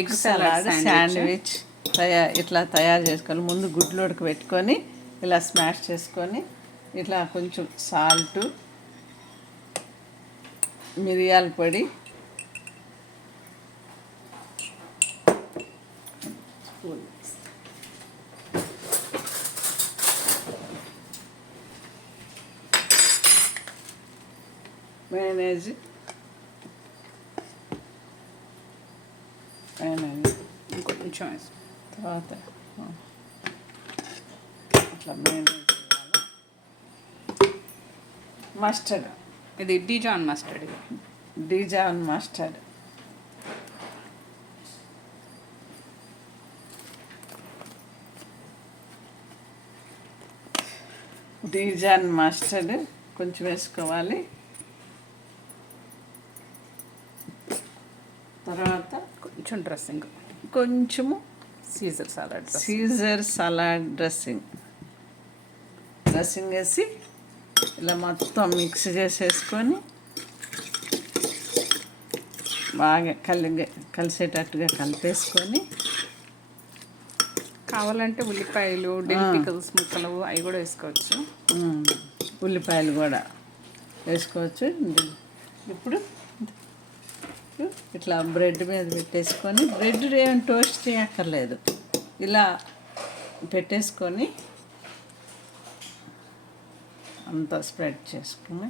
Egg salad. Sandwich తయారు ఇట్లా తయారు చేసుకోవాలి ముందు గుడ్లోకి పెట్టుకొని ఇలా స్మాష్ చేసుకొని ఇట్లా కొంచెం సాల్ట్ మిరియాల పొడి mayonnaise mayonnaise ఇంకొంచెం వేసి తర్వాత అట్లా ఇట్లా మస్టర్డ్ ఇది డిజాన్ మస్టర్డ్ ఇది డిజాన్ మస్టర్డ్ డిజాన్ మస్టర్డ్ కొంచెం వేసుకోవాలి తర్వాత కొంచెం డ్రెస్సింగ్. కొంచెము Caesar salad Caesar salad dressing dressing వేసి ఇలా మొత్తం మిక్స్ చేసేసుకొని బాగా కలిగి కలిసేటట్టుగా కలిపేసుకొని కావాలంటే ఉల్లిపాయలు పికల్స్ ముక్కలు అవి కూడా వేసుకోవచ్చు. ఉల్లిపాయలు కూడా వేసుకోవచ్చు. ఇప్పుడు ఇట్లా బ్రెడ్ మీద పెట్టేసుకొని బ్రెడ్ ఏం టోస్ట్ చేయక్కర్లేదు. ఇలా పెట్టేసుకొని అంతా స్ప్రెడ్ చేసుకుని